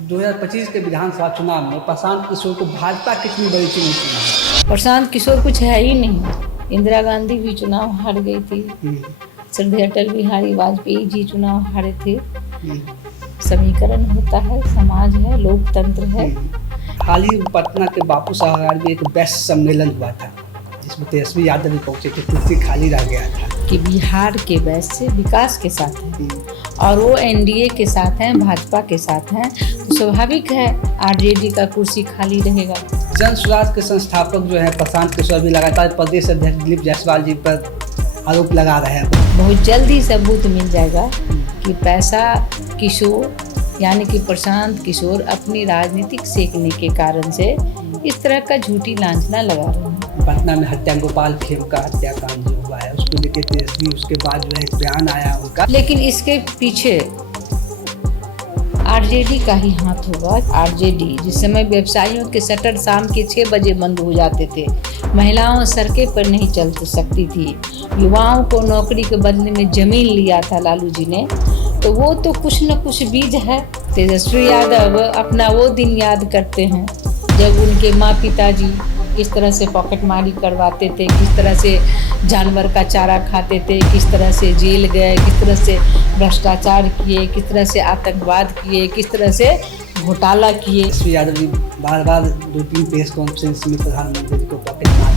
2025 के विधानसभा चुनाव में प्रशांत किशोर को भाजपा कितनी बड़ी चुनौती है? प्रशांत किशोर कुछ है ही नहीं। इंदिरा गांधी भी चुनाव हार गई थी, श्रद्धेय अटल बिहारी वाजपेयी जी चुनाव हारे थे। समीकरण होता है, समाज है, लोकतंत्र है। हाल ही पटना के बापू सभागार में एक बेस्ट सम्मेलन हुआ था जिसमें तेजस्वी यादव भी पहुंचे थे, कुर्सी खाली रह गया था कि बिहार के बेस्ट से विकास के साथ हैं और वो एनडीए के साथ हैं, भाजपा के साथ हैं, तो स्वाभाविक है आरजेडी का कुर्सी खाली रहेगा। जन स्वराज के संस्थापक जो है प्रशांत किशोर भी लगातार प्रदेश अध्यक्ष दिलीप जायसवाल जी पर आरोप लगा रहे हैं। बहुत जल्द ही सबूत मिल जाएगा कि पैसा किशोर यानी कि प्रशांत किशोर अपनी राजनीतिक सेकने के कारण से इस तरह का झूठी लांछना लगा रहे हैं। पटना में हत्या गोपाल खेम का हत्याकांड जो हुआ है उसको लेकर तेजस्वी उसके बाद जो है एक बयान आया उनका, लेकिन इसके पीछे आरजेडी का ही हाथ होगा। आरजेडी जिस समय व्यवसायियों के शटर शाम के 6 बजे बंद हो जाते थे, महिलाओं सड़कें पर नहीं चल सकती थी, युवाओं को नौकरी के बदले में जमीन लिया था लालू जी ने, तो वो तो कुछ न कुछ बीज है। तेजस्वी यादव अपना वो दिन याद करते हैं जब उनके माँ पिताजी किस तरह से पॉकेटमारी करवाते थे, किस तरह से जानवर का चारा खाते थे, किस तरह से जेल गए, किस तरह से भ्रष्टाचार किए, किस तरह से आतंकवाद किए, किस तरह से घोटाला किए। तेजस्वी यादव जी बार बार 2-3 प्रेस कॉन्फ्रेंस में प्रधानमंत्री को पॉकेटमार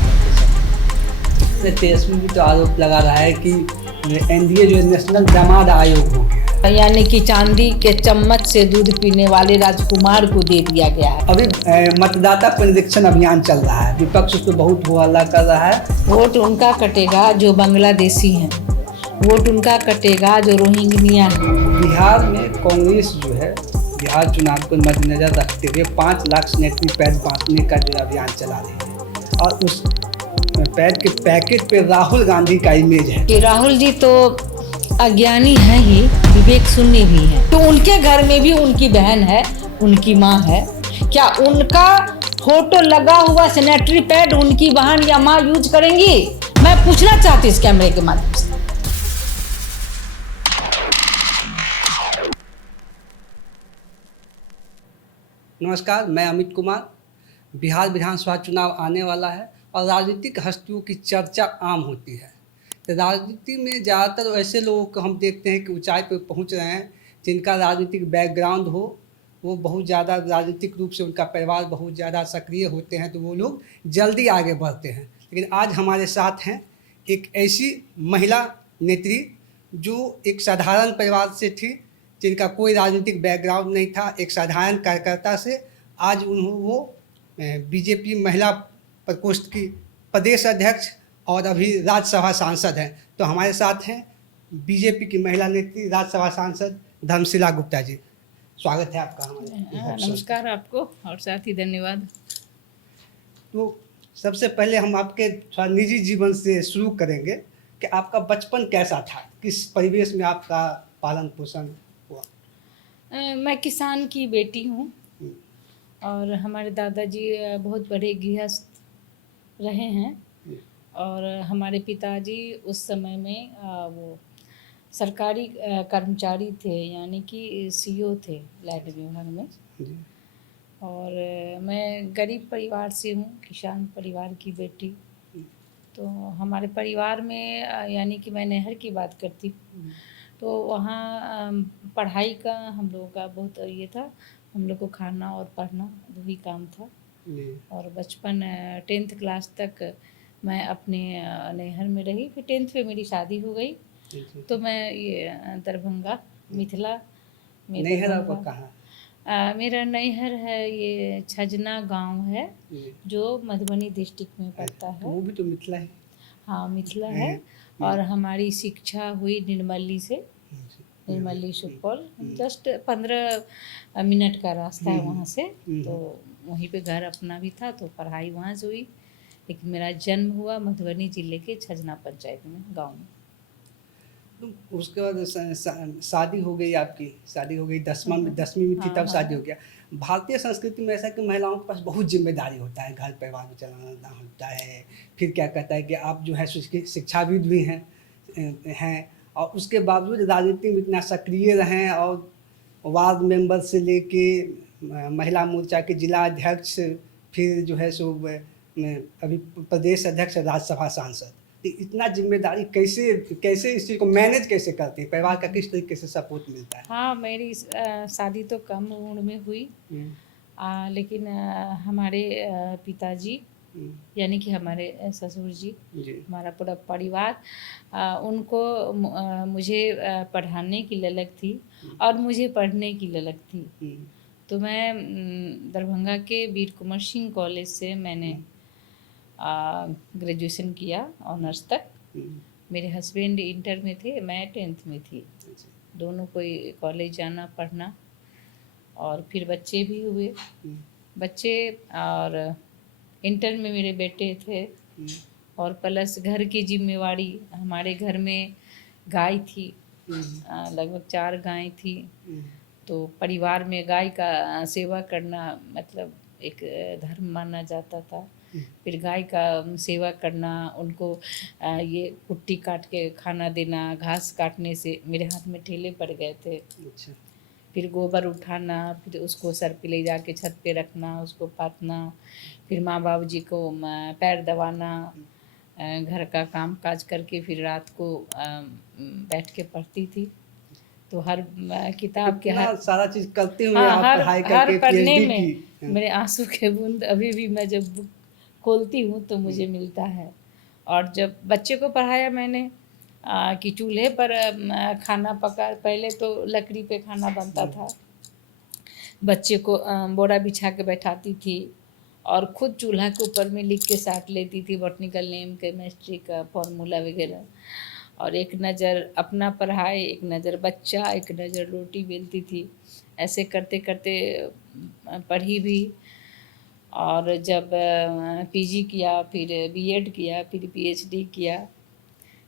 करते थे। तेजस्वी भी तो आरोप लगा रहा है कि एनडीए जो नेशनल दामाद आयोग हो, यानी कि चांदी के चम्मच से दूध पीने वाले राजकुमार को दे दिया गया है। अभी मतदाता पुनरीक्षण अभियान चल रहा है, विपक्ष उस पर बहुत हल्ला कर रहा है। वोट उनका कटेगा जो बांग्लादेशी हैं, वोट उनका कटेगा जो रोहिंग्या हैं। बिहार में कांग्रेस जो है बिहार चुनाव को मद्देनजर रखते हुए 5 लाख सैनिटरी पैड बांटने का जो अभियान चला रही है और उस पैड के पैकेट पे राहुल गांधी का इमेज है कि राहुल जी तो अज्ञानी है ही, विवेक शून्य भी है। तो उनके घर में भी उनकी बहन है, उनकी माँ है, क्या उनका फोटो लगा हुआ सैनिटरी पैड उनकी बहन या माँ यूज करेंगी? मैं पूछना चाहती इस कैमरे के माध्यम से। नमस्कार, मैं अमित कुमार। बिहार विधानसभा चुनाव आने वाला है और राजनीतिक हस्तियों की चर्चा आम होती है। तो राजनीति में ज़्यादातर ऐसे लोगों को हम देखते हैं कि ऊंचाई पर पहुंच रहे हैं जिनका राजनीतिक बैकग्राउंड हो, वो बहुत ज़्यादा राजनीतिक रूप से उनका परिवार बहुत ज़्यादा सक्रिय होते हैं, तो वो लोग जल्दी आगे बढ़ते हैं। लेकिन आज हमारे साथ हैं एक ऐसी महिला नेत्री जो एक साधारण परिवार से थी, जिनका कोई राजनीतिक बैकग्राउंड नहीं था, एक साधारण कार्यकर्ता से आज वो बीजेपी महिला प्रकोष्ठ की प्रदेश अध्यक्ष और अभी राज्यसभा सांसद हैं। तो हमारे साथ हैं बीजेपी की महिला नेत्री राज्यसभा सांसद धर्मशिला गुप्ता जी। स्वागत है आपका हमारे। नमस्कार आपको और साथ ही धन्यवाद। तो सबसे पहले हम आपके थोड़ा निजी जीवन से शुरू करेंगे कि आपका बचपन कैसा था, किस परिवेश में आपका पालन पोषण हुआ? मैं किसान की बेटी हूँ और हमारे दादाजी बहुत बड़े गृहस्थ रहे हैं और हमारे पिताजी उस समय में वो सरकारी कर्मचारी थे, यानी कि सीओ थे लाइट विभाग में। और मैं गरीब परिवार से हूँ, किसान परिवार की बेटी। तो हमारे परिवार में यानी कि मैं नहर की बात करती हूँ तो वहाँ पढ़ाई का हम लोगों का बहुत ये था, हम लोग को खाना और पढ़ना दो ही काम था। और बचपन 10th क्लास तक मैं अपने नैहर में रही, फिर 10th पे मेरी शादी हो गई। तो मैं ये दरभंगा मिथिला में। नैहर आपका कहाँ? मेरा नैहर है ये छजना गांव है जो मधुबनी डिस्ट्रिक्ट में पड़ता है। वो भी तो मिथिला है। हाँ मिथिला है। और हमारी शिक्षा हुई निर्मली से, निर्मली सुपौल, जस्ट 15 मिनट का रास्ता है वहाँ से। तो वहीं पे घर अपना भी था तो पढ़ाई वहाँ से हुई। लेकिन मेरा जन्म हुआ मधुबनी जिले के छजना पंचायत में, गांव में। तो उसके बाद शादी हो गई, आपकी शादी हो गई 10वीं में थी तब शादी हो गया। भारतीय संस्कृति में ऐसा कि महिलाओं के पास बहुत जिम्मेदारी होता है, घर परिवार में चलाना होता है। फिर क्या कहता है कि आप जो है शिक्षाविद भी हैं और उसके बावजूद राजनीति में इतना सक्रिय रहें और वार्ड मेंबर से लेके महिला मोर्चा के जिला अध्यक्ष, फिर जो है सो अभी प्रदेश अध्यक्ष, राज्यसभा सांसद। तो इतना जिम्मेदारी कैसे कैसे इस चीज़ को मैनेज कैसे करते हैं? परिवार का किस तरीके से सपोर्ट मिलता है? हाँ, मेरी शादी तो कम उम्र में हुई, लेकिन हमारे पिताजी यानी कि हमारे ससुर जी, जी। हमारा पूरा परिवार, उनको मुझे पढ़ाने की ललक थी और मुझे पढ़ने की ललक थी। तो मैं दरभंगा के वीर कुंवर सिंह कॉलेज से मैंने ग्रेजुएशन किया, ऑनर्स तक। मेरे हस्बैंड इंटर में थे, मैं 10th में थी। दोनों को कॉलेज जाना पढ़ना, और फिर बच्चे भी हुए। बच्चे और इंटर में मेरे बेटे थे, और प्लस घर की जिम्मेवारी। हमारे घर में गाय थी, लगभग 4 गाय थी। तो परिवार में गाय का सेवा करना मतलब एक धर्म माना जाता था। फिर गाय का सेवा करना, उनको ये कुट्टी काट के खाना देना, घास काटने से मेरे हाथ में ठेले पड़ गए थे। अच्छा। फिर गोबर उठाना, फिर उसको सर पे ले जाके छत पे रखना, उसको पाथना, फिर माँ बाबू जी को पैर दबाना, घर का काम काज करके फिर रात को बैठ के पढ़ती थी। तो हर किताब के इतना हर सारा चीज़ करते हुए हाँ, आप हर पढ़ाई हर करके पढ़ने पीएचडी में की। मेरे आंसू के बूंद अभी भी मैं जब बुक खोलती हूँ तो मुझे मिलता है। और जब बच्चे को पढ़ाया मैंने कि चूल्हे पर खाना पका, पहले तो लकड़ी पे खाना बनता था। बच्चे को बोरा बिछा के बैठाती थी और खुद चूल्हा के ऊपर में लिख के साट लेती थी बॉटनिकल नेम, केमिस्ट्री का फॉर्मूला वगैरह। और एक नज़र अपना पढ़ाई, एक नज़र बच्चा, एक नज़र रोटी बेलती थी। ऐसे करते करते पढ़ी भी। और जब पीजी किया, फिर बीएड किया, फिर पीएचडी किया।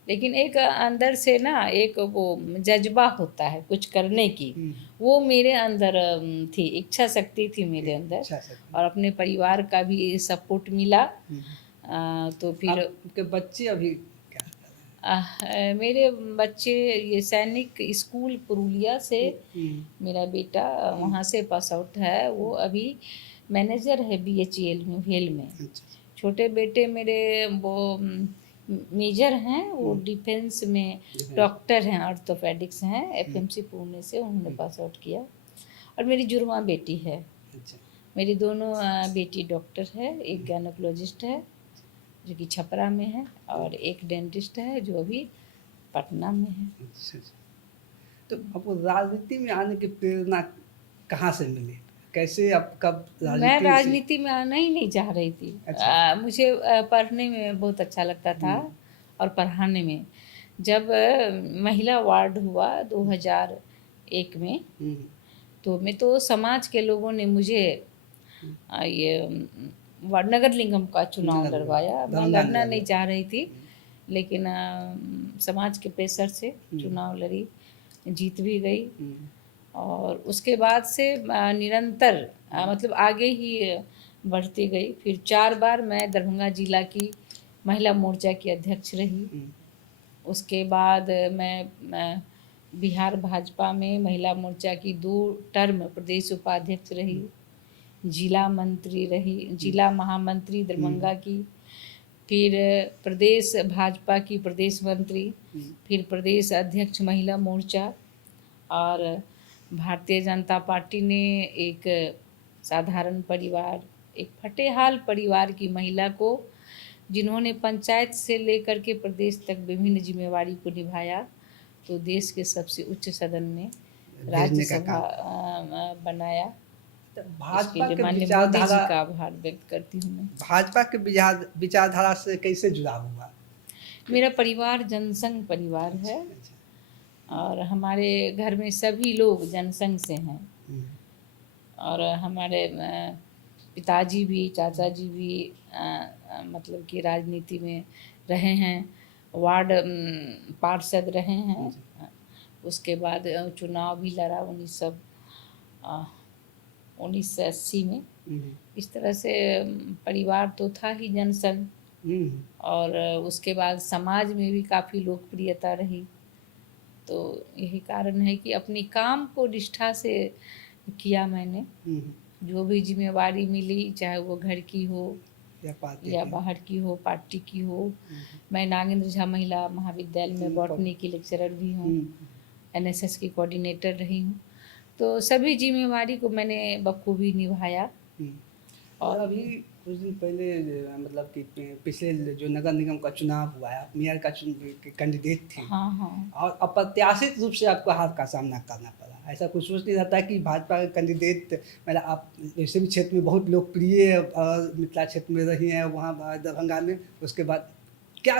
लेकिन एक अंदर से ना एक वो जज्बा होता है कुछ करने की, वो मेरे अंदर थी, इच्छा शक्ति थी मेरे अंदर। अच्छा सर। और अपने परिवार का भी सपोर्ट मिला। तो फिर आपके बच्चे अभी क्या कर रहे मेरे बच्चे ये सैनिक स्कूल पुरुलिया से, हैं? मेरा बेटा वहाँ से पास आउट है, वो अभी मैनेजर है बीएचईएल में, भेल में। अच्छा। छोटे बेटे मेरे वो मेजर हैं, वो डिफेंस में डॉक्टर हैं, ऑर्थोपेडिक्स हैं, एफएमसी पुणे से उन्होंने पास आउट किया। और मेरी जुड़वा बेटी है। अच्छा। मेरी दोनों बेटी डॉक्टर है, एक गायनोकोलॉजिस्ट है जो कि छपरा में है, और एक डेंटिस्ट है जो अभी पटना में है। अच्छा। तो आपको राजनीति में आने की प्रेरणा कहाँ से मिली? कैसे आप कब मैं राजनीति से? राजनीति में आना ही नहीं चाह रही थी। अच्छा। मुझे पढ़ने में बहुत अच्छा लगता था और पढ़ाने में। जब महिला वार्ड हुआ 2001 में, तो मैं तो समाज के लोगों ने मुझे ये वार्ड नगर निगम का चुनाव नगर लड़वाया। मैं दरभंगा लड़ना नगर नहीं चाह रही थी, लेकिन समाज के प्रेशर से चुनाव लड़ी, जीत भी गई। और उसके बाद से निरंतर मतलब आगे ही बढ़ती गई। फिर 4 बार मैं दरभंगा जिला की महिला मोर्चा की अध्यक्ष रही। उसके बाद मैं बिहार भाजपा में महिला मोर्चा की 2 टर्म प्रदेश उपाध्यक्ष रही, जिला मंत्री रही, जिला महामंत्री दरभंगा की, फिर प्रदेश भाजपा की प्रदेश मंत्री, फिर प्रदेश अध्यक्ष महिला मोर्चा। और भारतीय जनता पार्टी ने एक साधारण परिवार, एक फटेहाल परिवार की महिला को, जिन्होंने पंचायत से लेकर के प्रदेश तक विभिन्न जिम्मेवारी को निभाया, तो देश के सबसे उच्च सदन में राज्यसभा बनाया। भाजपा इसके लिए के माननीय मोदी जी विचारधारा, का आभार व्यक्त करती हूँ मैं। भाजपा के विचारधारा से कैसे जुड़ाव हुआ? मेरा परिवार जनसंघ परिवार है, अच्छा। और हमारे घर में सभी लोग जनसंघ से हैं। और हमारे पिताजी भी, चाचा जी भी मतलब कि राजनीति में रहे हैं, वार्ड पार्षद रहे हैं। उसके बाद चुनाव भी लड़ा 1980 में। इस तरह से परिवार तो था ही जनसंघ। और उसके बाद समाज में भी काफ़ी लोकप्रियता रही। तो यही कारण है कि अपनी काम को निष्ठा से किया मैंने। जो भी जिम्मेवारी मिली, चाहे वो घर की हो या पार्टी या की? बाहर की हो, पार्टी की हो। मैं नागेंद्र झा महिला महाविद्यालय में बॉटनी की लेक्चरर भी हूँ, एनएसएस की कोऑर्डिनेटर रही हूँ। तो सभी जिम्मेवारी को मैंने बखूबी निभाया। और अभी कुछ दिन पहले मतलब कि पिछले जो नगर निगम का चुनाव हुआ है, आप मेयर का कैंडिडेट थे। हाँ हाँ। और अप्रत्याशित रूप से आपको हार का सामना करना पड़ा। ऐसा कुछ सोच नहीं रहता कि भाजपा का कैंडिडेट, मतलब आप वैसे भी क्षेत्र में बहुत लोकप्रिय और मिथिला क्षेत्र में रही हैं, वहाँ दरभंगा में, उसके बाद क्या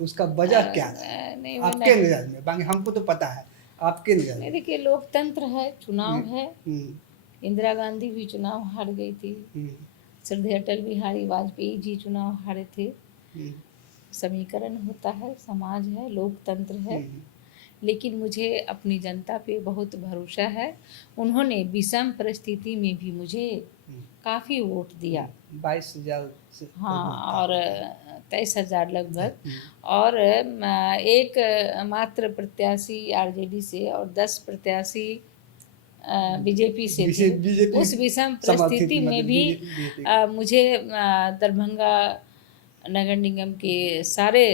उसका वजह क्या रहा नहीं आपके नज़र में? बाकी हमको तो पता है, आपके नज़र नहीं, में। देखिए लोकतंत्र है, चुनाव है। हम्म, इंदिरा गांधी भी चुनाव हार गई थी, हम्म, श्रद्धेय अटल बिहारी वाजपेयी जी चुनाव हारे थे। हम्म, समीकरण होता है, समाज है, लोकतंत्र है। हम्म, लेकिन मुझे अपनी जनता पे बहुत भरोसा है। उन्होंने विषम परिस्थिति में भी मुझे काफ़ी वोट दिया। 22,000 से हाँ, और 23,000 लगभग। हम्म, और एक मात्र प्रत्याशी आरजेडी से और 10 प्रत्याशी बीजेपी से थे। बीजेपी उस विषम समर्थित, परिस्थिति में मतलब भी बीजेपी। मुझे दरभंगा नगर निगम के सारे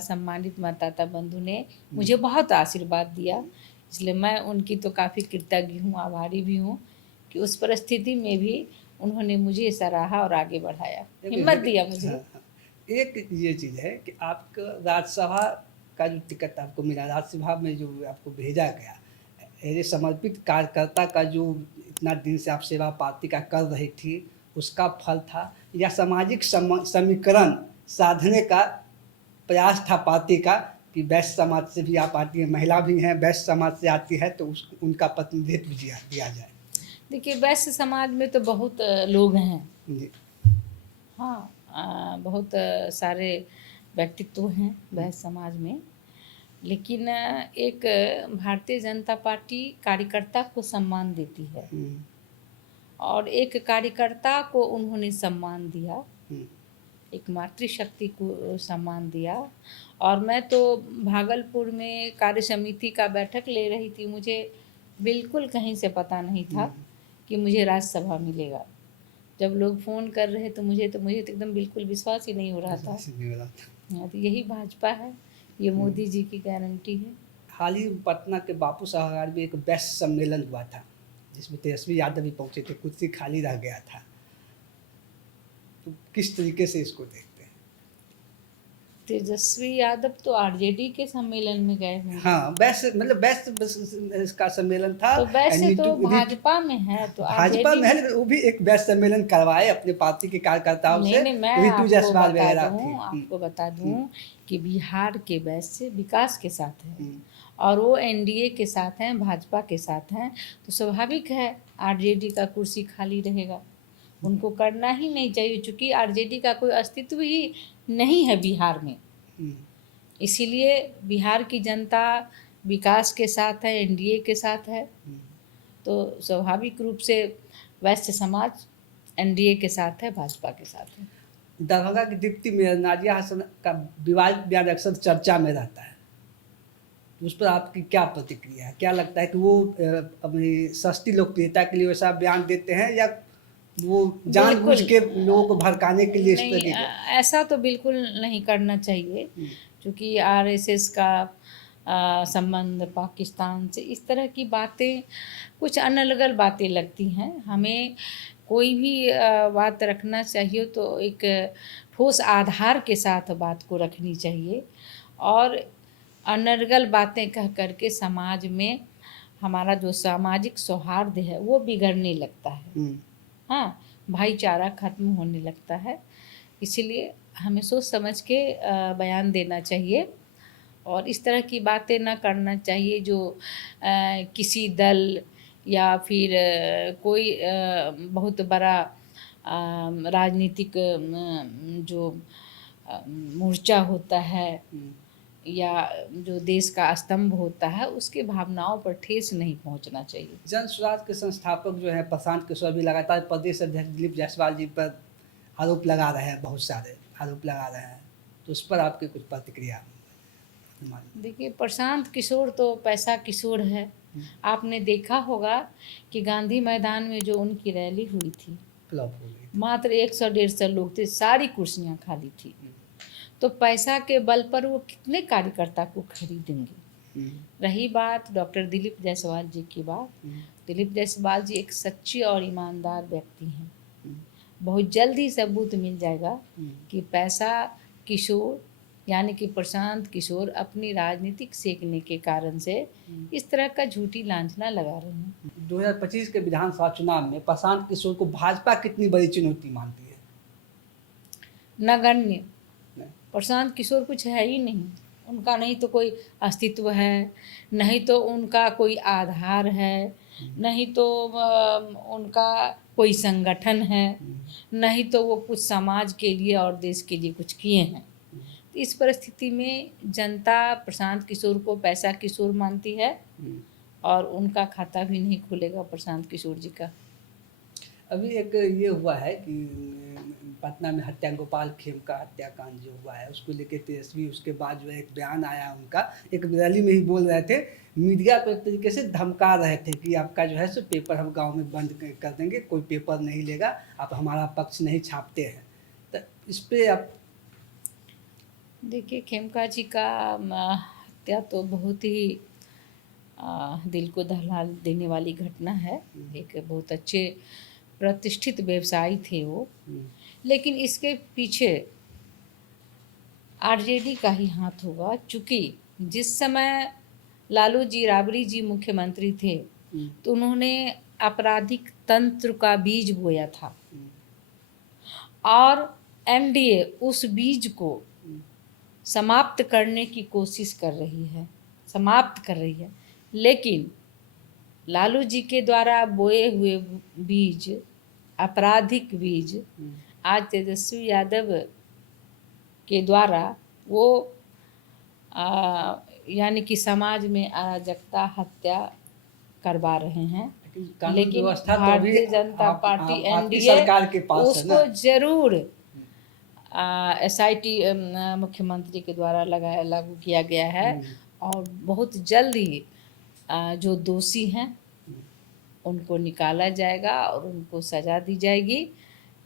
सम्मानित मतदाता बंधु ने मुझे बहुत आशीर्वाद दिया। इसलिए मैं उनकी तो काफ़ी कृतज्ञ हूँ, आभारी भी हूँ कि उस परिस्थिति में भी उन्होंने मुझे सराहा और आगे बढ़ाया, हिम्मत दिया मुझे। हाँ, हाँ। एक ये चीज़ है कि आपका राज्यसभा का जो टिकट आपको मिला, राज्यसभा में जो आपको भेजा गया, ये समर्पित कार्यकर्ता का जो इतना दिन से आप सेवा पार्टी का कर रही थी, उसका फल था, या सामाजिक समीकरण साधने का प्रयास था पार्टी का कि वैश्य समाज से भी आप आती हैं, महिला भी हैं, वैश्य समाज से आती है, तो उनका प्रतिनिधित्व दिया जाए? देखिए, वैश्य समाज में तो बहुत लोग हैं। जी। हाँ, बहुत सारे व्यक्तित्व हैं वैश्य समाज में। लेकिन एक भारतीय जनता पार्टी कार्यकर्ता को सम्मान देती है, और एक कार्यकर्ता को उन्होंने सम्मान दिया, एक मातृशक्ति को सम्मान दिया। और मैं तो भागलपुर में कार्य समिति का बैठक ले रही थी, मुझे बिल्कुल कहीं से पता नहीं था कि मुझे राज्यसभा मिलेगा। जब लोग फ़ोन कर रहे तो मुझे तो एकदम बिल्कुल विश्वास ही नहीं हो रहा था। हाँ, तो यही भाजपा है, ये मोदी जी की गारंटी है। हाल ही पटना के बापू सभागार में एक बेस्ट सम्मेलन हुआ था, जिसमें तेजस्वी यादव भी पहुंचे थे, कुर्सी खाली रह गया था। तो किस तरीके से इसको देखते हैं? तेजस्वी यादव तो आरजेडी के सम्मेलन में गए होंगे। हाँ, बेस्ट, मतलब बेस्ट इसका सम्मेलन था। तो वैसे तो भाजपा में है, तो भाजपा में है, लेकिन वो भी एक बेस्ट सम्मेलन करवाए अपने पार्टी के कार्यकर्ताओं से। नहीं, मैं ऋतु जायसवाल वगैरह थी। आपको बता दूं कि बिहार के वैश्य विकास के साथ है, और वो एनडीए के साथ हैं, भाजपा के साथ हैं। तो स्वाभाविक है आरजेडी का कुर्सी खाली रहेगा, उनको करना ही नहीं चाहिए, क्योंकि आरजेडी का कोई अस्तित्व ही नहीं है बिहार में। इसीलिए बिहार की जनता विकास के साथ है, एनडीए के साथ है। तो स्वाभाविक रूप से वैश्य समाज एनडीए के साथ है, भाजपा के साथ है। दरभंगा की डिप्टी मेयर नाजिया हसन का विवाद बयान अक्सर चर्चा में रहता है, उस पर आपकी क्या प्रतिक्रिया है? क्या लगता है कि वो अपनी सस्ती लोकप्रियता के लिए वैसा बयान देते हैं, या वो जानबूझ के लोगों को भड़काने के लिए इस तरह के? ऐसा तो बिल्कुल नहीं करना चाहिए, क्योंकि आरएसएस का संबंध पाकिस्तान से, इस तरह की बातें कुछ अनलगल बातें लगती हैं। हमें कोई भी बात रखना चाहिए तो एक ठोस आधार के साथ बात को रखनी चाहिए, और अनर्गल बातें कह करके समाज में हमारा जो सामाजिक सौहार्द है वो बिगड़ने लगता है। हाँ, भाईचारा खत्म होने लगता है। इसीलिए हमें सोच समझ के बयान देना चाहिए, और इस तरह की बातें ना करना चाहिए जो किसी दल या फिर कोई बहुत बड़ा राजनीतिक जो मोर्चा होता है या जो देश का स्तंभ होता है, उसके भावनाओं पर ठेस नहीं पहुंचना चाहिए। जन स्वराज के संस्थापक जो है प्रशांत किशोर भी लगातार प्रदेश अध्यक्ष दिलीप जायसवाल जी पर आरोप लगा रहे हैं, बहुत सारे आरोप लगा रहे हैं, तो उस पर आपकी कुछ प्रतिक्रिया? देखिए, प्रशांत किशोर तो पैसा किशोर है, आपने देखा होगा कि गांधी मैदान में जो उनकी रैली हुई थी, फ्लॉप हो गई। मात्र 100-150 लोग थे, सारी कुर्सियां खाली थी। तो पैसा के बल पर वो कितने कार्यकर्ता को खरीदेंगे। रही बात डॉक्टर दिलीप जायसवाल जी की बात, दिलीप जायसवाल जी एक सच्चे और ईमानदार व्यक्ति हैं। बहुत जल्द ही सबूत मिल जाएगा कि पैसा किशोर यानी कि प्रशांत किशोर अपनी राजनीतिक सेकने के कारण से इस तरह का झूठी लांछना लगा रहे हैं। 2025 के विधानसभा चुनाव में प्रशांत किशोर को भाजपा कितनी बड़ी चुनौती मानती है? नगण्य। प्रशांत किशोर कुछ है ही नहीं, उनका नहीं तो कोई अस्तित्व है, नहीं तो उनका कोई आधार है, नहीं तो उनका कोई संगठन है, नहीं तो वो कुछ समाज के लिए और देश के लिए कुछ किए हैं। तो इस परिस्थिति में जनता प्रशांत किशोर को पैसा किशोर मानती है और उनका खाता भी नहीं खुलेगा प्रशांत किशोर जी का। अभी एक ये हुआ है कि पटना में हत्या, गोपाल खेमका हत्याकांड जो हुआ है उसको लेके तेजस्वी, उसके बाद जो है एक बयान आया उनका, एक रैली में ही बोल रहे थे, मीडिया को एक तरीके से धमका रहे थे कि आपका जो है सो पेपर हम गांव में बंद कर देंगे, कोई पेपर नहीं लेगा, आप हमारा पक्ष नहीं छापते हैं। तो इस पर आप देखिए, खेमका जी का हत्या तो बहुत ही दिल को दहला देने वाली घटना है। एक बहुत अच्छे प्रतिष्ठित व्यवसायी थे वो, लेकिन इसके पीछे आरजेडी का ही हाथ होगा। चूँकि जिस समय लालू जी राबड़ी जी मुख्यमंत्री थे तो उन्होंने आपराधिक तंत्र का बीज बोया था और एनडीए उस बीज को समाप्त करने की कोशिश कर रही है, समाप्त कर रही है। लेकिन लालू जी के द्वारा बोए हुए बीज, आपराधिक बीज, आज तेजस्वी यादव के द्वारा वो यानी कि समाज में अराजकता, हत्या करवा रहे हैं। लेकिन भारतीय जनता पार्टी एनडीए सरकार के पास उसको जरूर एसआईटी मुख्यमंत्री के द्वारा लागू किया गया है और बहुत जल्द ही जो दोषी हैं उनको निकाला जाएगा और उनको सज़ा दी जाएगी।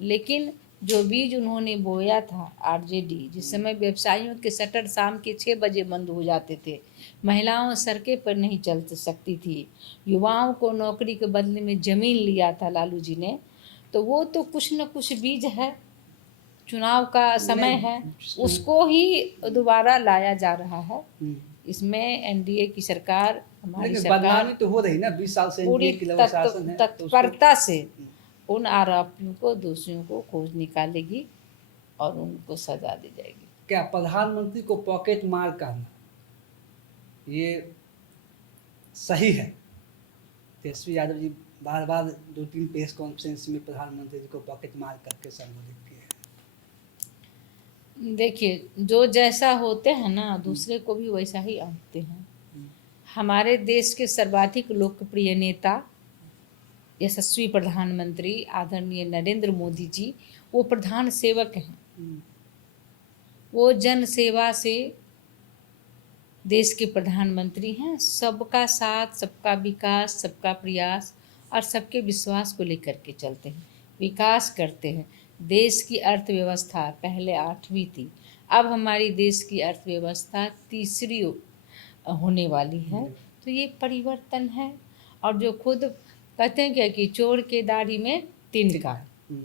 लेकिन जो बीज उन्होंने बोया था आरजेडी, जिस समय व्यवसायियों के शटर शाम के 6 बजे बंद हो जाते थे, महिलाओं सड़कें पर नहीं चल सकती थी, युवाओं को नौकरी के बदले में ज़मीन लिया था लालू जी ने, तो वो तो कुछ न कुछ बीज है, चुनाव का समय है, उसको ही दोबारा लाया जा रहा है। इसमें एनडीए की सरकार, हमारी सरकार तो हो रही ना 20 साल से पूरी शासन है, तत्परता से उन आरोपियों को, दोषियों को खोज निकालेगी और उनको सजा दी जाएगी। क्या प्रधानमंत्री को पॉकेट मार करना ये सही है? तेजस्वी यादव जी बार बार 2-3 प्रेस कॉन्फ्रेंस में प्रधानमंत्री जी को पॉकेट मार करके संबोधित किए हैं। देखिए, जो जैसा होते हैं ना दूसरे को भी वैसा ही आंकते हैं। हमारे देश के सर्वाधिक लोकप्रिय नेता, यशस्वी प्रधानमंत्री आदरणीय नरेंद्र मोदी जी, वो प्रधान सेवक हैं। वो जन सेवा से देश के प्रधानमंत्री हैं। सबका साथ, सबका विकास, सबका प्रयास और सबके विश्वास को लेकर के चलते हैं, विकास करते हैं। देश की अर्थव्यवस्था पहले 8वीं थी, अब हमारी देश की अर्थव्यवस्था 3री होने वाली है। तो ये परिवर्तन है। और जो खुद कहते हैं क्या कि चोर के दाढ़ी में 3 गाल।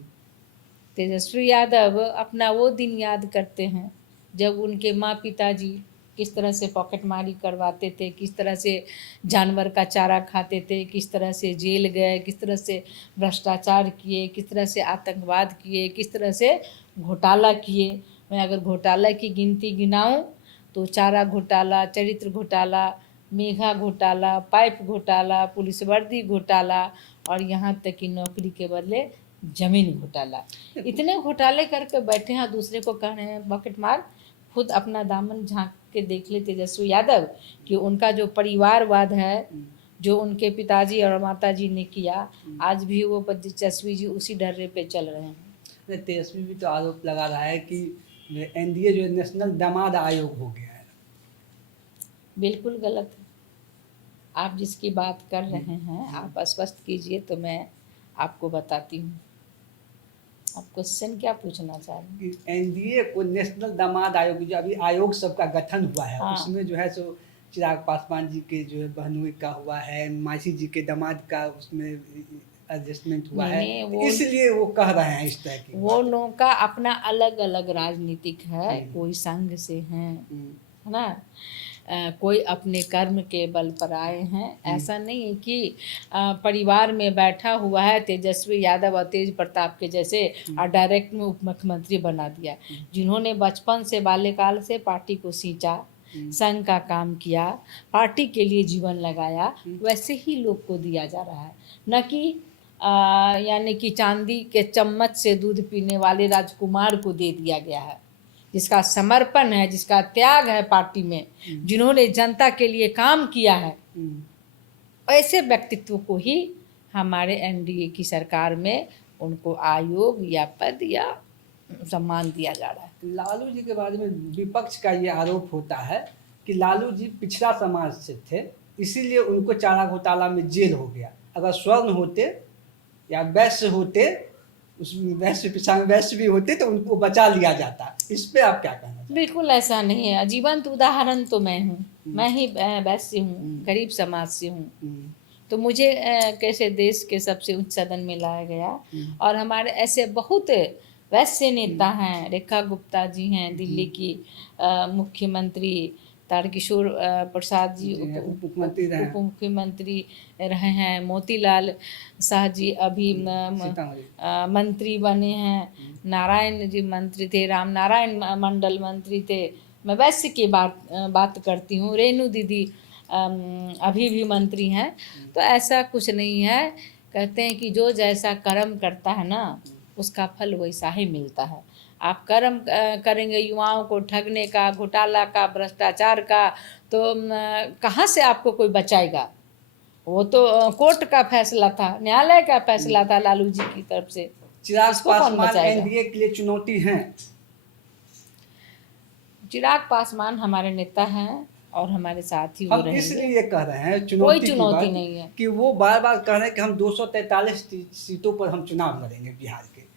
तेजस्वी यादव अपना वो दिन याद करते हैं जब उनके माँ पिताजी किस तरह से पॉकेटमारी करवाते थे, किस तरह से जानवर का चारा खाते थे, किस तरह से जेल गए, किस तरह से भ्रष्टाचार किए, किस तरह से आतंकवाद किए, किस तरह से घोटाला किए। मैं अगर घोटाला की गिनती गिनाऊं तो चारा घोटाला, चरित्र घोटाला, मेघा घोटाला, पाइप घोटाला, पुलिस वर्दी घोटाला और यहाँ तक कि नौकरी के बदले जमीन घोटाला, इतने घोटाले करके बैठे हैं, दूसरे को कह रहे हैं पॉकेट मार। खुद अपना दामन झांक के देख ले तेजस्वी यादव कि उनका जो परिवारवाद है, जो उनके पिताजी और माताजी ने किया, आज भी वो तेजस्वी जी उसी डर्रे पे चल रहे हैं। तेजस्वी भी तो आरोप लगा रहा है कि एनडीए जो नेशनल दामाद आयोग हो गया है। बिल्कुल गलत है। आप जिसकी बात कर रहे हैं आप स्पष्ट कीजिए तो मैं आपको बताती हूँ। आप क्वेश्चन क्या पूछना चाह रहे हैं? कि एनडीए को नेशनल दामाद आयोग, जो अभी आयोग सबका गठन हुआ है, हाँ। उसमें जो है सो चिराग पासवान जी के जो है बहनोई का हुआ है, मासी जी के दामाद का उसमें एडजस्टमेंट हुआ नहीं, है, नहीं, वो इसलिए वो कह रहे हैं इस तरह की वो बात। लोगों का अपना अलग अलग राजनीतिक है। कोई संघ से हैं, हम्म, है ना, कोई अपने कर्म के बल पर आए हैं। ऐसा नहीं है कि परिवार में बैठा हुआ है तेजस्वी यादव और तेज प्रताप के जैसे और डायरेक्ट में उप मुख्यमंत्री बना दिया। जिन्होंने बचपन से बाल्यकाल से पार्टी को सींचा, संघ का काम किया, पार्टी के लिए जीवन लगाया, वैसे ही लोग को दिया जा रहा है, न कि यानी कि चांदी के चम्मच से दूध पीने वाले राजकुमार को दे दिया गया है। जिसका समर्पण है, जिसका त्याग है पार्टी में, जिन्होंने जनता के लिए काम किया है, ऐसे व्यक्तित्व को ही हमारे एनडीए की सरकार में उनको आयोग या पद या सम्मान दिया जा रहा है। लालू जी के बारे में विपक्ष का ये आरोप होता है कि लालू जी पिछड़ा समाज से थे, इसीलिए उनको चारा घोटाला में जेल हो गया। अगर स्वर्ण होते या वैश्य होते, उसमें वैश्य भी होते तो उनको बचा लिया जाता। इस पे आप क्या कहना चाहते बिल्कुल ऐसा नहीं है। जीवंत उदाहरण तो मैं हूँ। मैं ही वैश्य हूँ, गरीब समाज से हूँ। हैं? तो मुझे कैसे देश के सबसे उच्च सदन में लाया गया। और हमारे ऐसे बहुत वैश्य नेता हैं। रेखा गुप्ता जी हैं, दिल्ली की मुख्यमंत्री, तारकिशोर प्रसाद जी जी, उप मुख्यमंत्री रहे। उप मुख्यमंत्री रहे हैं, मोतीलाल शाह जी अभी सीतामढ़ी। मंत्री बने हैं, नारायण जी मंत्री थे, राम नारायण मंडल मंत्री थे। मैं वैश्य की बात करती हूँ। रेणु दीदी अभी भी मंत्री हैं। तो ऐसा कुछ नहीं है। कहते हैं कि जो जैसा कर्म करता है ना, उसका फल वैसा ही मिलता है। आप कर्म करेंगे युवाओं को ठगने का, घोटाला का, भ्रष्टाचार का, तो कहाँ से आपको कोई बचाएगा? वो तो कोर्ट का फैसला था, न्यायालय का फैसला था लालू जी की तरफ से। चिराग इसको कौन पासवान बचाएगा? एनडीए के लिए चुनौती हैं। चिराग पासवान हमारे नेता हैं और हमारे साथ ही वो हम रहेंगे। इसलिए कह रहे हैं कोई चुनौती की चुनौती बात नहीं है। कि वो बार बार कह रहे हैं कि हम 243 सीटों पर हम चुनाव लड़ेंगे बिहार के।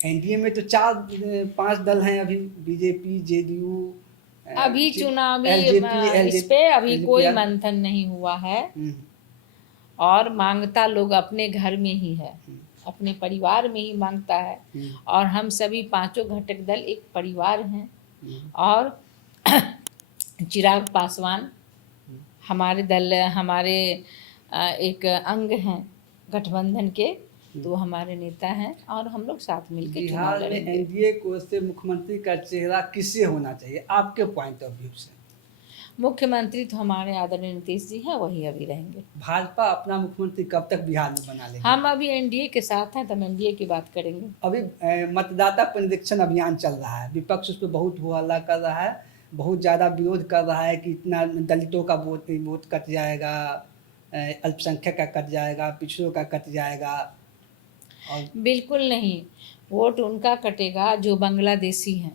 एनडीए में तो 4-5 दल हैं अभी, बीजेपी, जेडीयू, अभी चुनावी एलजेपी, इस पे अभी कोई मंथन नहीं हुआ है। और मांगता लोग अपने घर में ही है, अपने परिवार में ही मांगता है। और हम सभी पांचों घटक दल एक परिवार हैं। और चिराग पासवान हमारे दल, हमारे एक अंग हैं गठबंधन के, तो हमारे नेता हैं और हम लोग साथ मिलकर चुनाव बिहार में लड़ेंगे। एनडीए को से मुख्यमंत्री का चेहरा किससे होना चाहिए आपके पॉइंट ऑफ व्यू से? मुख्यमंत्री तो हमारे आदरणीय नीतीश जी हैं, वही अभी रहेंगे। भाजपा अपना मुख्यमंत्री कब तक बिहार में बना लेगी? हम अभी एनडीए के साथ हैं, तो हम एनडीए की बात करेंगे। अभी मतदाता पुनरीक्षण अभियान चल रहा है, विपक्ष उस पर बहुत हो हल्ला कर रहा है, बहुत ज़्यादा विरोध कर रहा है कि इतना दलितों का वोट कट जाएगा, अल्पसंख्यक का कट जाएगा, पिछड़ों का कट जाएगा। और बिल्कुल नहीं। वोट उनका कटेगा जो बांग्लादेशी हैं,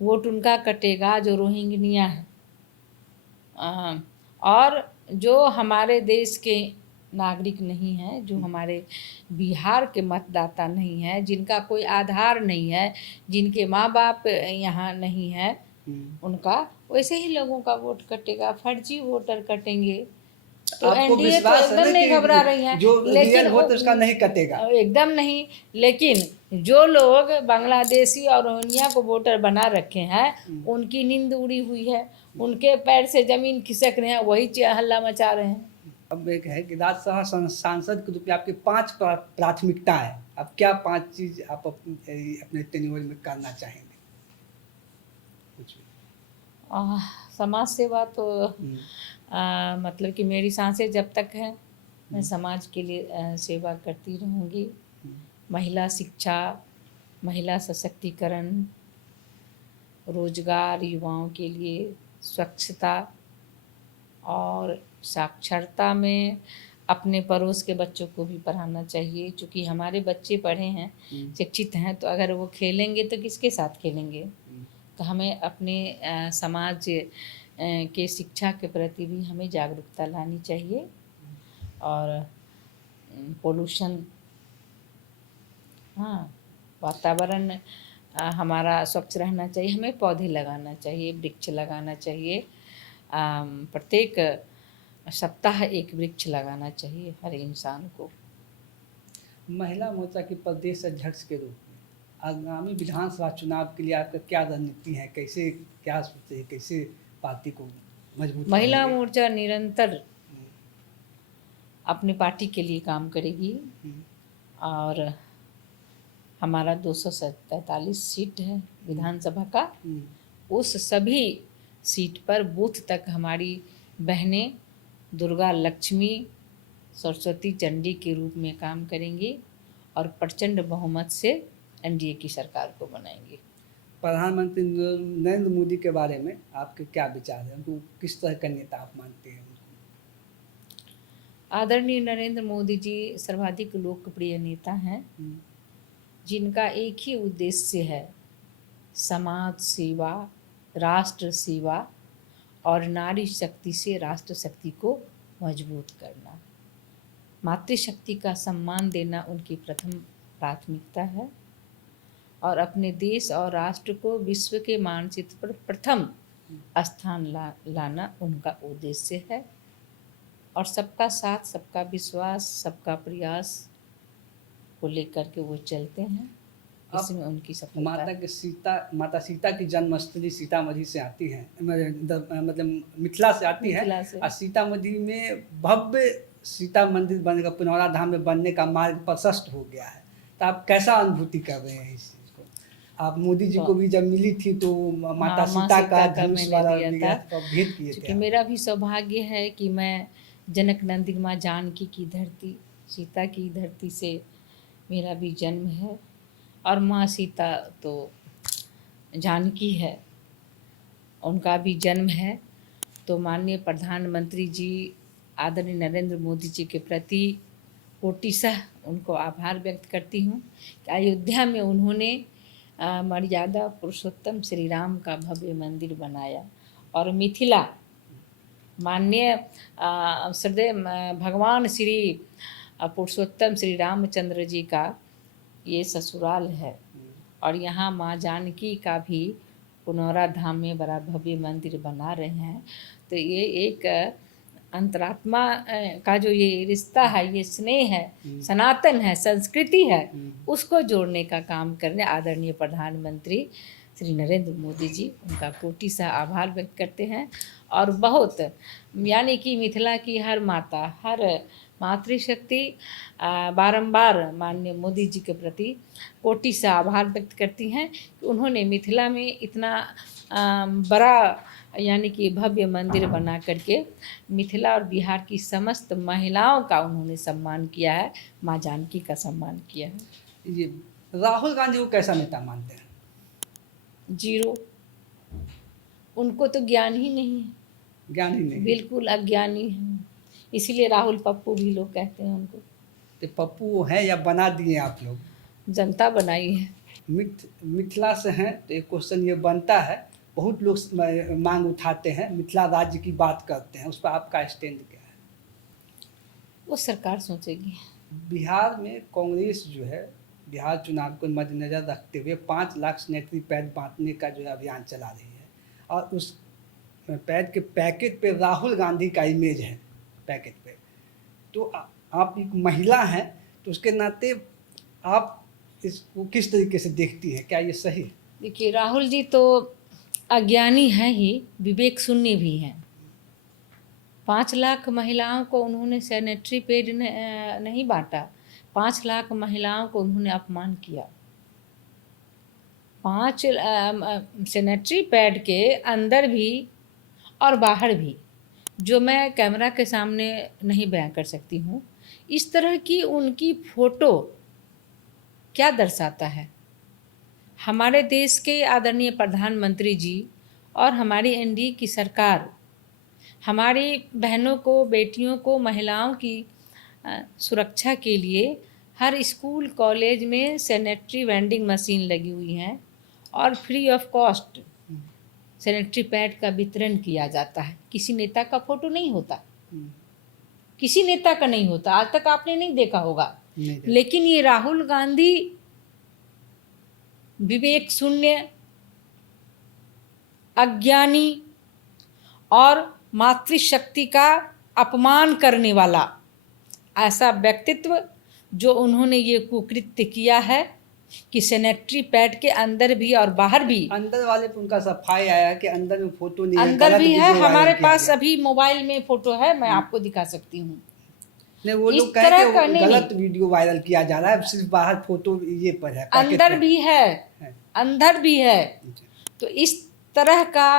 वोट उनका कटेगा जो रोहिंग्या हैं, और जो हमारे देश के नागरिक नहीं हैं, जो हमारे बिहार के मतदाता नहीं हैं, जिनका कोई आधार नहीं है, जिनके माँ बाप यहाँ नहीं है, उनका वैसे ही लोगों का वोट कटेगा। फर्जी वोटर कटेंगे। तो आपको एनडीए तो विश्वास है एकदम ना नहीं कि घबरा रही हैं, जो लेकिन रियल वोट उसका नहीं कटेगा? एकदम नहीं। लेकिन जो लोग बांग्लादेशी और रोहिंग्या को वोटर बना रखे हैं, उनकी नींद उड़ी हुई है, उनके पैर से जमीन खिसक रहे हैं, वही हल्ला मचा रहे हैं। अब एक है कि राज्यसभा सांसद के रूप में आपकी 5 प्राथमिकता है। अब क्या 5 चीज आप अपने टेन्योर में करना चाहेंगे? कुछ समाज सेवा तो मतलब कि मेरी सांसें जब तक हैं, मैं समाज के लिए सेवा करती रहूँगी। महिला शिक्षा, महिला सशक्तिकरण, रोजगार युवाओं के लिए, स्वच्छता और साक्षरता में अपने पड़ोस के बच्चों को भी पढ़ाना चाहिए। क्योंकि हमारे बच्चे पढ़े हैं, शिक्षित हैं, तो अगर वो खेलेंगे तो किसके साथ खेलेंगे? तो हमें अपने समाज के शिक्षा के प्रति भी हमें जागरूकता लानी चाहिए। और पोल्यूशन, हाँ, वातावरण हमारा स्वच्छ रहना चाहिए। हमें पौधे लगाना चाहिए, वृक्ष लगाना चाहिए। प्रत्येक सप्ताह एक वृक्ष लगाना चाहिए हर इंसान को। महिला मोर्चा के प्रदेश अध्यक्ष के रूप में आगामी विधानसभा चुनाव के लिए आपका क्या रणनीति है? कैसे, क्या सोचते हैं, कैसे पार्टी को मजबूत महिला करेंगे? मोर्चा निरंतर अपनी पार्टी के लिए काम करेगी। और हमारा 243 सीट है विधानसभा का, उस सभी सीट पर बूथ तक हमारी बहनें दुर्गा, लक्ष्मी, सरस्वती, चंडी के रूप में काम करेंगी और प्रचंड बहुमत से एनडीए की सरकार को बनाएंगे। प्रधानमंत्री नरेंद्र मोदी के बारे में आपके क्या विचार हैं? उनको किस तरह का नेता आप मानते हैं? आदरणीय नरेंद्र मोदी जी सर्वाधिक लोकप्रिय नेता हैं, जिनका एक ही उद्देश्य है, समाज सेवा, राष्ट्र सेवा और नारी शक्ति से राष्ट्र शक्ति को मजबूत करना। मातृशक्ति का सम्मान देना उनकी प्रथम प्राथमिकता है और अपने देश और राष्ट्र को विश्व के मानचित्र पर प्रथम स्थान लाना उनका उद्देश्य है। और सबका साथ, सबका विश्वास, सबका प्रयास को लेकर के वो चलते हैं। इसमें उनकी सफलता। माता सीता की जन्मस्थली सीतामढ़ी से आती है, मतलब मिथिला से आती है। और सीतामढ़ी में भव्य सीता मंदिर बनेगा, पुनौरा धाम में बनने का मार्ग प्रशस्त हो गया है। तो आप कैसा अनुभूति कर रहे हैं इस चीज़ को? आप मोदी जी को भी जब मिली थी तो माता सीता का धनुष वाला भेंट किए थे। मेरा भी सौभाग्य है कि मैं जनक नंदिनी माँ जानकी की धरती, सीता की धरती से मेरा भी जन्म है। और माँ सीता तो जानकी है, उनका भी जन्म है। तो माननीय प्रधानमंत्री जी आदरणीय नरेंद्र मोदी जी के प्रति कोटिशः उनको आभार व्यक्त करती हूँ कि अयोध्या में उन्होंने मर्यादा पुरुषोत्तम श्री राम का भव्य मंदिर बनाया। और मिथिला माननीय श्रद्धेय भगवान श्री पुरुषोत्तम श्री रामचंद्र जी का ये ससुराल है। और यहाँ माँ जानकी का भी पुनौरा धाम में बड़ा भव्य मंदिर बना रहे हैं। तो ये एक अंतरात्मा का जो ये रिश्ता है, ये स्नेह है, सनातन है, संस्कृति है, उसको जोड़ने का काम करने आदरणीय प्रधानमंत्री श्री नरेंद्र मोदी जी, उनका कोटिशः आभार व्यक्त करते हैं। और बहुत यानी कि मिथिला की हर माता, हर मातृशक्ति बारंबार माननीय मोदी जी के प्रति कोटिशः आभार व्यक्त करती हैं कि उन्होंने मिथिला में इतना बड़ा यानी कि भव्य मंदिर बना करके मिथिला और बिहार की समस्त महिलाओं का उन्होंने सम्मान किया है, माँ जानकी का सम्मान किया है। ये राहुल गांधी को कैसा नेता मानते हैं? जीरो, उनको तो ज्ञान ही नहीं है, ज्ञान ही नहीं, बिल्कुल अज्ञानी है। इसीलिए राहुल पप्पू भी लोग कहते हैं उनको। तो पप्पू है या बना दिए आप लोग? जनता बनाई है। मिथिला से हैं तो एक क्वेश्चन ये बनता है, बहुत लोग मांग उठाते हैं, मिथिला राज्य की बात करते हैं, उस पर आपका स्टैंड क्या है? वो सरकार सोचेगी। बिहार में कांग्रेस जो है, बिहार चुनाव को मद्देनजर रखते हुए 5 लाख सैनिटरी पैड बांटने का जो है अभियान चला रही है। और उस पैड के पैकेट पे राहुल गांधी का इमेज है पैकेट पे। तो आप एक महिला हैं, तो उसके नाते आप इसको किस तरीके से देखती हैं? क्या ये सही है? देखिए, राहुल जी तो अज्ञानी हैं ही, विवेक शून्य भी हैं। 5 लाख महिलाओं को उन्होंने सैनिटरी पैड नहीं बांटा, 5 लाख महिलाओं को उन्होंने अपमान किया। 5 सैनिटरी पैड के अंदर भी और बाहर भी, जो मैं कैमरा के सामने नहीं बयां कर सकती हूँ, इस तरह की उनकी फ़ोटो क्या दर्शाता है? हमारे देश के आदरणीय प्रधानमंत्री जी और हमारी एनडीए की सरकार हमारी बहनों को, बेटियों को, महिलाओं की सुरक्षा के लिए हर स्कूल कॉलेज में सैनिटरी वेंडिंग मशीन लगी हुई हैं और free of cost sanitary pad का वितरण किया जाता है। किसी नेता का फोटो नहीं होता, किसी नेता का नहीं होता, आज तक आपने नहीं देखा होगा। लेकिन ये राहुल गांधी विवेक शून्य, अज्ञानी और मातृशक्ति का अपमान करने वाला ऐसा व्यक्तित्व, जो उन्होंने ये कुकृत्य किया है कि सैनिटरी पैड के अंदर भी और बाहर भी, अंदर वाले पे उनका सफाई आया कि अंदर में फोटो नहीं है, अंदर गलत भी है। वीडियो वायरल हमारे किया पास गया। अभी मोबाइल में फोटो है, मैं आपको दिखा सकती हूँ। नहीं, वो इस लोग कहें तरह कि का वो नहीं, गलत वीडियो वायरल किया जा रहा है, सिर्फ बाहर फोटो ये पर है, पैकेट अंदर पे भी है, है। अंदर भी है। तो इस तरह का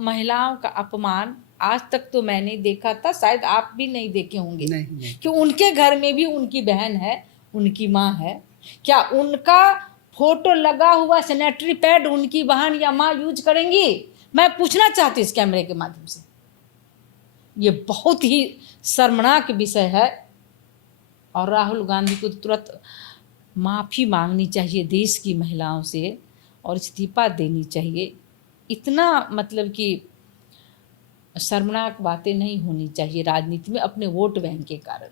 महिलाओं का अपमान आज तक तो मैंने देखा था, शायद आप भी नहीं देखे होंगे। नहीं। कि उनके घर में भी उनकी बहन है, उनकी माँ है, क्या उनका फोटो लगा हुआ सैनिटरी पैड उनकी बहन या माँ यूज करेंगी? मैं पूछना चाहती हूँ इस कैमरे के माध्यम से। ये बहुत ही शर्मनाक विषय है और राहुल गांधी को तुरंत माफ़ी मांगनी चाहिए देश की महिलाओं से और इस्तीफा देनी चाहिए। इतना मतलब कि शर्मनाक बातें नहीं होनी चाहिए राजनीति में, अपने वोट बैंक के कारण,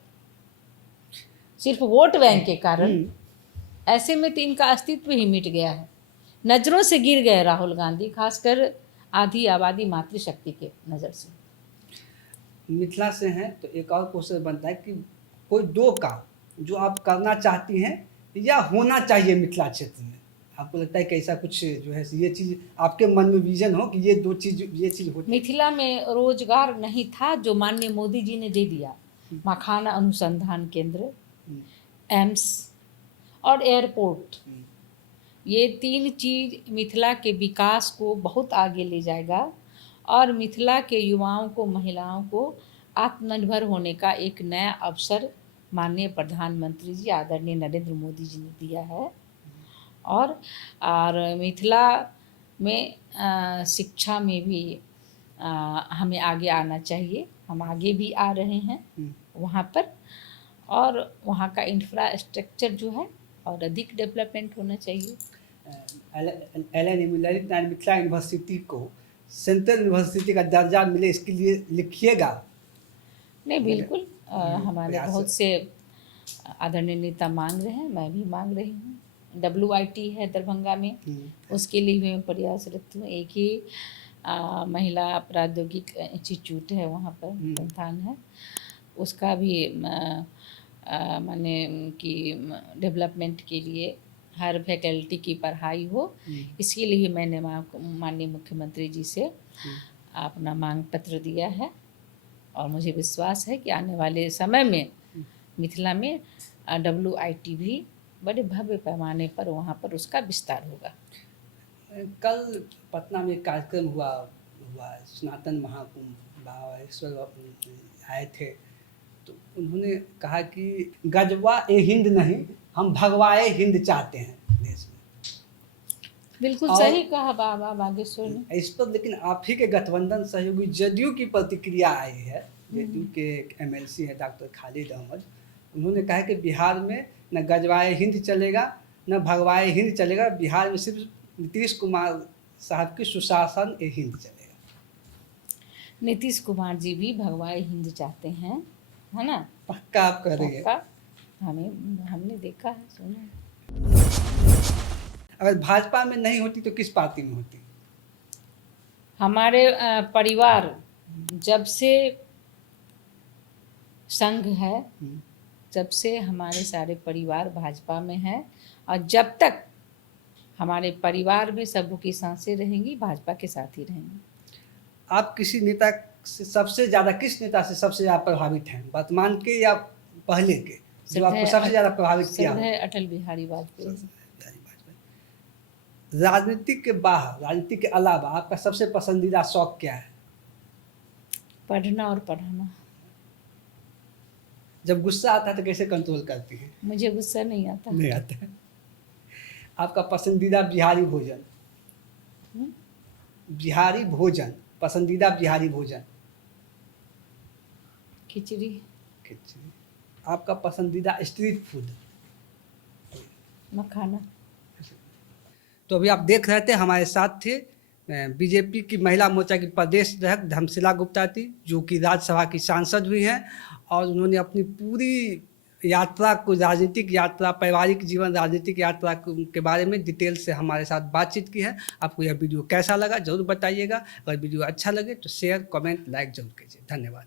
सिर्फ वोट बैंक के कारण। ऐसे में तो इनका अस्तित्व ही मिट गया है, नज़रों से गिर गए राहुल गांधी, खासकर आधी आबादी मातृशक्ति के नज़र से। मिथिला से हैं तो एक और क्वेश्चन बनता है कि कोई दो काम जो आप करना चाहती हैं या होना चाहिए मिथिला क्षेत्र में, आपको लगता है कि ऐसा कुछ जो है ये चीज़ आपके मन में विजन हो कि ये ये चीज़ होती है? मिथिला में रोजगार नहीं था जो माननीय मोदी जी ने दे दिया। मखाना अनुसंधान केंद्र, एम्स और एयरपोर्ट, ये 3 चीज़ मिथिला के विकास को बहुत आगे ले जाएगा और मिथिला के युवाओं को, महिलाओं को आत्मनिर्भर होने का एक नया अवसर माननीय प्रधानमंत्री जी आदरणीय नरेंद्र मोदी जी ने दिया है। और मिथिला में शिक्षा में भी हमें आगे आना चाहिए, हम आगे भी आ रहे हैं वहाँ पर, और वहाँ का इंफ्रास्ट्रक्चर जो है और अधिक डेवलपमेंट होना चाहिए। LN मिथिला यूनिवर्सिटी को सेंट्रल यूनिवर्सिटी का दर्जा मिले, इसके लिए लिखिएगा। नहीं, बिल्कुल हमारे प्रयास बहुत से आदरणीय नेता मांग रहे हैं, मैं भी मांग रही हूँ। WIT है दरभंगा में, उसके लिए भी मैं प्रयासरत हूँ। एक ही महिला प्रौद्योगिक इंस्टीट्यूट है वहाँ पर, संस्थान है, उसका भी माने कि डेवलपमेंट के लिए हर फैकल्टी की पढ़ाई हो, इसके लिए मैंने माननीय मुख्यमंत्री जी से अपना मांग पत्र दिया है और मुझे विश्वास है कि आने वाले समय में मिथिला में WIT भी बड़े भव्य पैमाने पर वहाँ पर उसका विस्तार होगा। कल पटना में कार्यक्रम हुआ सनातन महाकुंभ, बाबा ईश्वर आए थे, तो उन्होंने कहा कि गजवा ए हिंद नहीं, हम भगवाए हिंद चाहते हैं देश में। बिल्कुल सही कहा बाबा बागेश्वर ने इस पर। लेकिन आप ही के गठबंधन सहयोगी जदयू की प्रतिक्रिया आई है। जदयू के MLC है डॉक्टर खालिद अहमद, उन्होंने कहा कि बिहार में न गजवाए हिंद चलेगा न भगवाए हिंद चलेगा, बिहार में सिर्फ नीतीश कुमार साहब की सुशासन ए हिंद चलेगा। नीतीश कुमार जी भी भगवाए हिंद चाहते हैं, है ना? पक्का आप कह रही है? पक्का, हमने देखा है, सुना है। अगर भाजपा में नहीं होती तो किस पार्टी में होती? हमारे परिवार जब से संघ है, जब से हमारे सारे परिवार भाजपा में है और जब तक हमारे परिवार में सबों की सांसें रहेंगी, भाजपा के साथ ही रहेंगी। आप किसी नेता से सबसे ज़्यादा, किस नेता से सबसे ज़्यादा प्रभावित हैं, वर्तमान के या पहले के, जो आपको सबसे ज़्यादा प्रभावित किया हो? अटल बिहारी वाजपेयी। राजनीति के बाहर, राजनीति के अलावा आपका सबसे पसंदीदा शौक क्या है? पढ़ना और पढ़ाना। जब गुस्सा आता है तो कैसे कंट्रोल करती हैं? मुझे गुस्सा नहीं आता। नहीं आता है। आपका पसंदीदा बिहारी भोजन? बिहारी भोजन, पसंदीदा बिहारी भोजन? खिचड़ी। खिचड़ी। आपका पसंदीदा स्ट्रीट फूड? मखाना। तो अभी आप देख रहे थे, हमारे साथ थे बीजेपी की महिला मोर्चा की प्रदेश अध्यक्ष धर्मशिला गुप्ता थी, जो कि राज्यसभा की सांसद भी हैं, और उन्होंने अपनी पूरी यात्रा को, राजनीतिक यात्रा, पारिवारिक जीवन, राजनीतिक यात्रा के बारे में डिटेल से हमारे साथ बातचीत की है। आपको यह वीडियो कैसा लगा ज़रूर बताइएगा। अगर वीडियो अच्छा लगे तो शेयर, कमेंट, लाइक जरूर कीजिए। धन्यवाद।